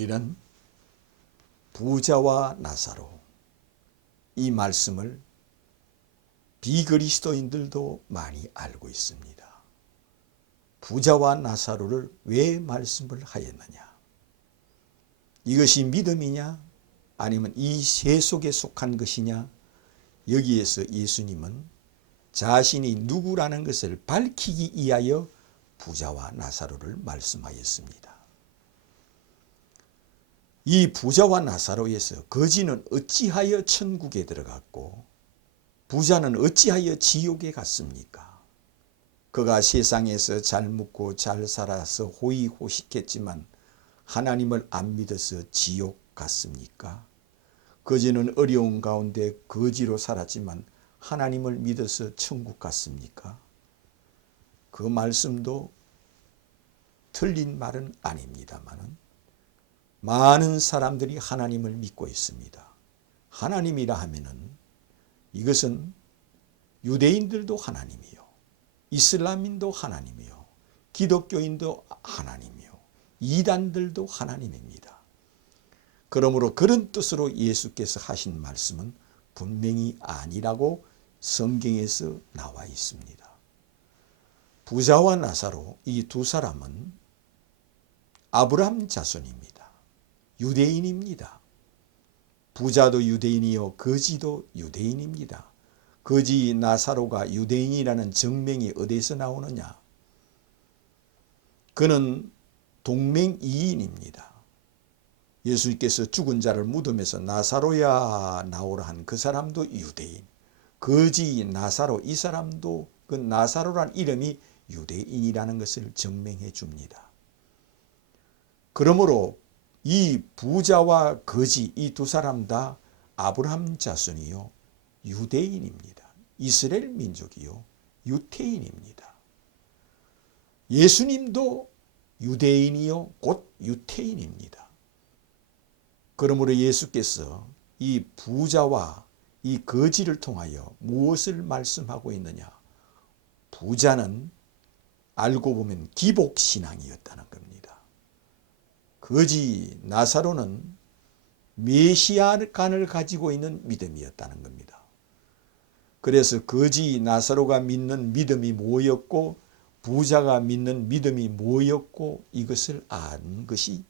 우리는 부자와 나사로 이 말씀을 비그리스도인들도 많이 알고 있습니다. 부자와 나사로를 왜 말씀을 하였느냐? 이것이 믿음이냐? 아니면 이 세속에 속한 것이냐? 여기에서 예수님은 자신이 누구라는 것을 밝히기 위하여 부자와 나사로를 말씀하였습니다. 이 부자와 나사로에서 거지는 어찌하여 천국에 들어갔고 부자는 어찌하여 지옥에 갔습니까? 그가 세상에서 잘 묵고 잘 살아서 호의호식했지만 하나님을 안 믿어서 지옥 갔습니까? 거지는 어려운 가운데 거지로 살았지만 하나님을 믿어서 천국 갔습니까? 그 말씀도 틀린 말은 아닙니다만 많은 사람들이 하나님을 믿고 있습니다. 하나님이라 하면은 이것은 유대인들도 하나님이요, 이슬람인도 하나님이요, 기독교인도 하나님이요, 이단들도 하나님입니다. 그러므로 그런 뜻으로 예수께서 하신 말씀은 분명히 아니라고 성경에서 나와 있습니다. 부자와 나사로 이 두 사람은 아브라함 자손입니다. 유대인입니다. 부자도 유대인이요 거지도 유대인입니다. 거지 나사로가 유대인이라는 정명이 어디서 나오느냐? 그는 동맹이인입니다. 예수님께서 죽은 자를 무덤에서 나사로야 나오라 한 그 사람도 유대인, 거지 나사로 이 사람도 그 나사로란 이름이 유대인이라는 것을 증명해 줍니다. 그러므로 이 부자와 거지 이 두 사람 다 아브라함 자손이요 유대인입니다. 이스라엘 민족이요 유태인입니다. 예수님도 유대인이요 곧 유태인입니다. 그러므로 예수께서 이 부자와 이 거지를 통하여 무엇을 말씀하고 있느냐? 부자는 알고 보면 기복신앙이었다는 겁니다. 거지 나사로는 메시아간을 가지고 있는 믿음이었다는 겁니다. 그래서 거지 나사로가 믿는 믿음이 뭐였고 부자가 믿는 믿음이 뭐였고 이것을 아는 것이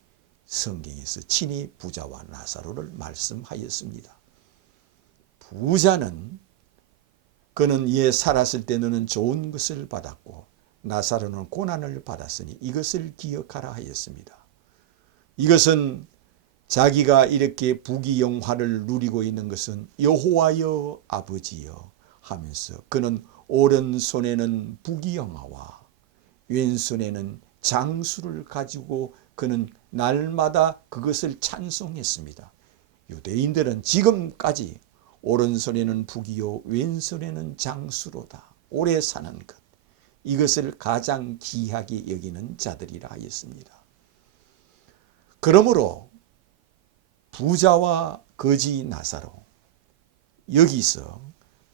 성경에서 친히 부자와 나사로를 말씀하였습니다. 부자는 그는 살았을 때 너는 좋은 것을 받았고 나사로는 고난을 받았으니 이것을 기억하라 하였습니다. 이것은 자기가 이렇게 부귀영화를 누리고 있는 것은 여호와여 아버지여 하면서 그는 오른손에는 부귀영화와 왼손에는 장수를 가지고 그는 날마다 그것을 찬송했습니다. 유대인들은 지금까지 오른손에는 부귀요 왼손에는 장수로다. 오래 사는 것. 이것을 가장 귀하게 여기는 자들이라 하였습니다. 그러므로 부자와 거지 나사로 여기서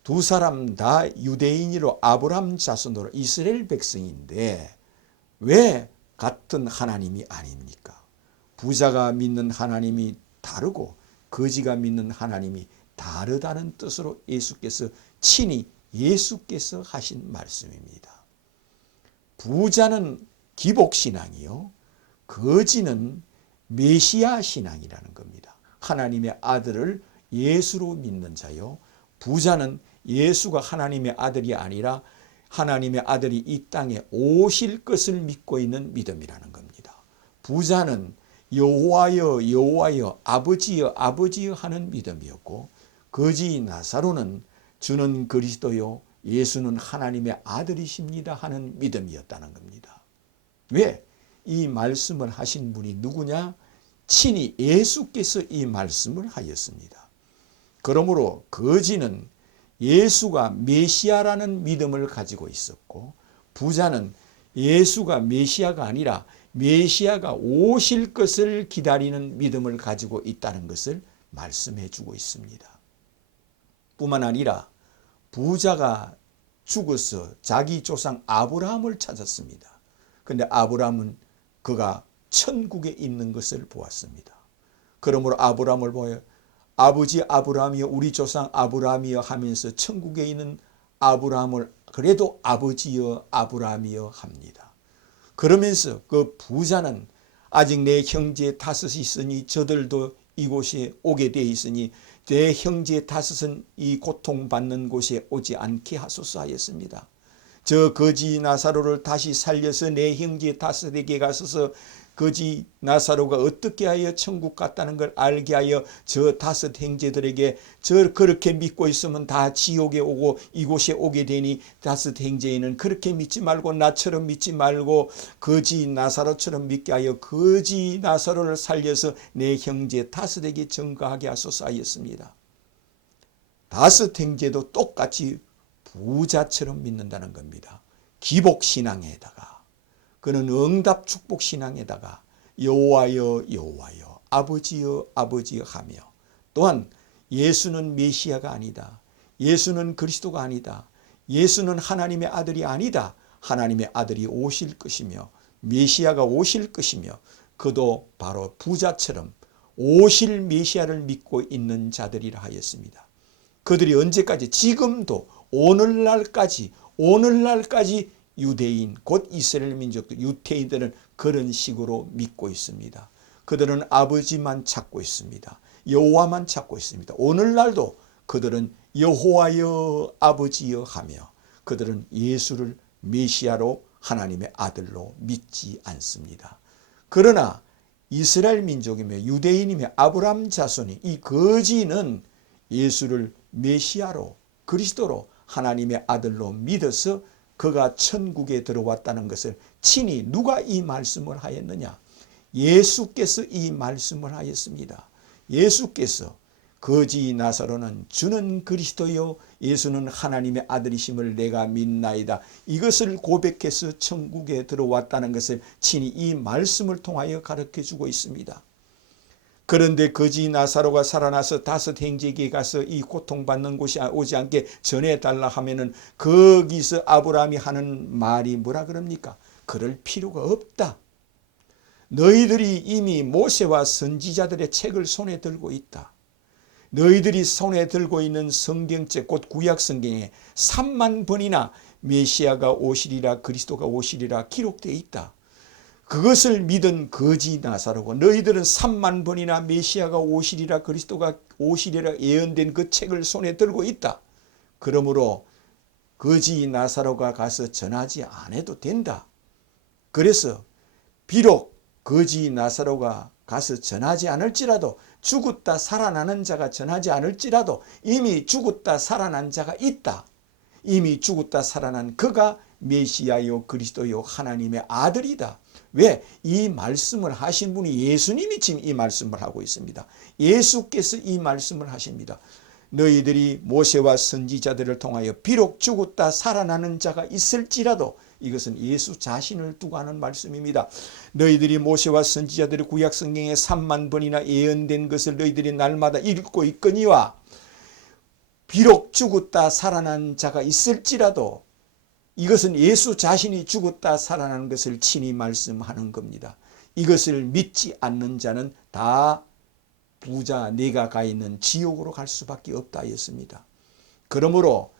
두 사람 다 유대인으로 아브라함 자손으로 이스라엘 백성인데 왜 같은 하나님이 아닙니까? 부자가 믿는 하나님이 다르고 거지가 믿는 하나님이 다르다는 뜻으로 예수께서 친히 예수께서 하신 말씀입니다. 부자는 기복신앙이요 거지는 메시아 신앙이라는 겁니다. 하나님의 아들을 예수로 믿는 자요. 부자는 예수가 하나님의 아들이 아니라 하나님의 아들이 이 땅에 오실 것을 믿고 있는 믿음이라는 겁니다. 부자는 여호와여 여호와여 아버지여 아버지여 하는 믿음이었고 거지 나사로는 주는 그리스도요 예수는 하나님의 아들이십니다 하는 믿음이었다는 겁니다. 왜? 이 말씀을 하신 분이 누구냐? 친히 예수께서 이 말씀을 하였습니다. 그러므로 거지는 예수가 메시아라는 믿음을 가지고 있었고 부자는 예수가 메시아가 아니라 메시아가 오실 것을 기다리는 믿음을 가지고 있다는 것을 말씀해 주고 있습니다. 뿐만 아니라 부자가 죽어서 자기 조상 아브라함을 찾았습니다. 그런데 아브라함은 그가 천국에 있는 것을 보았습니다. 그러므로 아브라함을 보여 아버지 아브라함이여 우리 조상 아브라함이여 하면서 천국에 있는 아브라함을 그래도 아버지여 아브라함이여 합니다. 그러면서 그 부자는 아직 내 형제 다섯이 있으니 저들도 이곳에 오게 되어 있으니 내 형제 다섯은 이 고통받는 곳에 오지 않게 하소서 하였습니다. 저 거지 나사로를 다시 살려서 내 형제 다섯에게 가서서 거지 나사로가 어떻게 하여 천국 갔다는 걸 알게 하여 저 다섯 형제들에게 저 그렇게 믿고 있으면 다 지옥에 오고 이곳에 오게 되니 다섯 형제는 그렇게 믿지 말고 나처럼 믿지 말고 거지 나사로처럼 믿게 하여 거지 나사로를 살려서 내 형제 다섯에게 증거하게 하소서 하였습니다. 다섯 형제도 똑같이 부자처럼 믿는다는 겁니다. 기복신앙에다가 그는 응답 축복 신앙에다가 여호와여 여호와여 아버지여 아버지여 하며 또한 예수는 메시아가 아니다. 예수는 그리스도가 아니다. 예수는 하나님의 아들이 아니다. 하나님의 아들이 오실 것이며 메시아가 오실 것이며 그도 바로 부자처럼 오실 메시아를 믿고 있는 자들이라 하였습니다. 그들이 언제까지 지금도 오늘날까지 유대인 곧 이스라엘 민족들 유태인들은 그런 식으로 믿고 있습니다. 그들은 아버지만 찾고 있습니다. 여호와만 찾고 있습니다. 오늘날도 그들은 여호와여 아버지여 하며 그들은 예수를 메시아로 하나님의 아들로 믿지 않습니다. 그러나 이스라엘 민족이며 유대인이며 아브라함 자손이 이 거지는 예수를 메시아로 그리스도로 하나님의 아들로 믿어서 그가 천국에 들어왔다는 것을 친히 누가 이 말씀을 하였느냐? 예수께서 이 말씀을 하였습니다. 예수께서 거지 나사로는 주는 그리스도요 예수는 하나님의 아들이심을 내가 믿나이다. 이것을 고백해서 천국에 들어왔다는 것을 친히 이 말씀을 통하여 가르쳐주고 있습니다. 그런데 거지 나사로가 살아나서 다섯 형제에게 가서 이 고통받는 곳이 오지 않게 전해달라 하면은 거기서 아브라함이 하는 말이 뭐라 그럽니까? 그럴 필요가 없다. 너희들이 이미 모세와 선지자들의 책을 손에 들고 있다. 너희들이 손에 들고 있는 성경책 곧 구약 성경에 3만 번이나 메시아가 오시리라 그리스도가 오시리라 기록되어 있다. 그것을 믿은 거지 나사로고 너희들은 3만 번이나 메시아가 오시리라 그리스도가 오시리라 예언된 그 책을 손에 들고 있다. 그러므로 거지 나사로가 가서 전하지 않아도 된다. 그래서 비록 거지 나사로가 가서 전하지 않을지라도 죽었다 살아나는 자가 전하지 않을지라도 이미 죽었다 살아난 자가 있다. 이미 죽었다 살아난 그가 메시아요 그리스도요 하나님의 아들이다. 왜? 이 말씀을 하신 분이 예수님이 지금 이 말씀을 하고 있습니다. 예수께서 이 말씀을 하십니다. 너희들이 모세와 선지자들을 통하여 비록 죽었다 살아나는 자가 있을지라도 이것은 예수 자신을 두고 하는 말씀입니다. 너희들이 모세와 선지자들의 구약 성경에 3만 번이나 예언된 것을 너희들이 날마다 읽고 있거니와 비록 죽었다 살아난 자가 있을지라도 이것은 예수 자신이 죽었다 살아나는 것을 친히 말씀하는 겁니다. 이것을 믿지 않는 자는 다 부자 내가 가 있는 지옥으로 갈 수밖에 없다 했습니다. 그러므로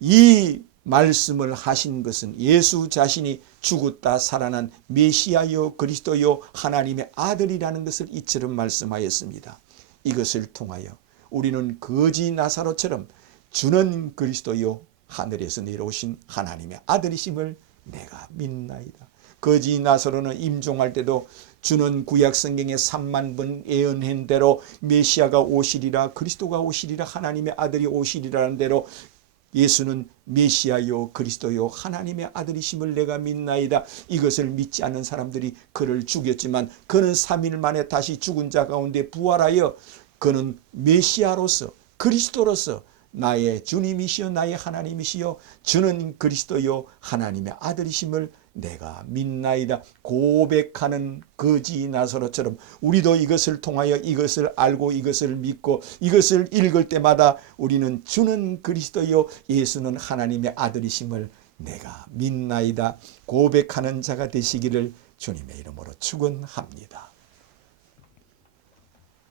이 말씀을 하신 것은 예수 자신이 죽었다 살아난 메시아요 그리스도요 하나님의 아들이라는 것을 이처럼 말씀하였습니다. 이것을 통하여 우리는 거지 나사로처럼 주는 그리스도요 하늘에서 내려오신 하나님의 아들이심을 내가 믿나이다. 거지 나사로는 임종할 때도 주는 구약 성경에 3만 번 예언한 대로 메시아가 오시리라 그리스도가 오시리라 하나님의 아들이 오시리라는 대로 예수는 메시아요 그리스도요 하나님의 아들이심을 내가 믿나이다. 이것을 믿지 않는 사람들이 그를 죽였지만 그는 3일 만에 다시 죽은 자 가운데 부활하여 그는 메시아로서 그리스도로서 나의 주님이시여 나의 하나님이시여 주는 그리스도요 하나님의 아들이심을 내가 믿나이다 고백하는 거지 나사로처럼 우리도 이것을 통하여 이것을 알고 이것을 믿고 이것을 읽을 때마다 우리는 주는 그리스도요 예수는 하나님의 아들이심을 내가 믿나이다 고백하는 자가 되시기를 주님의 이름으로 축원합니다.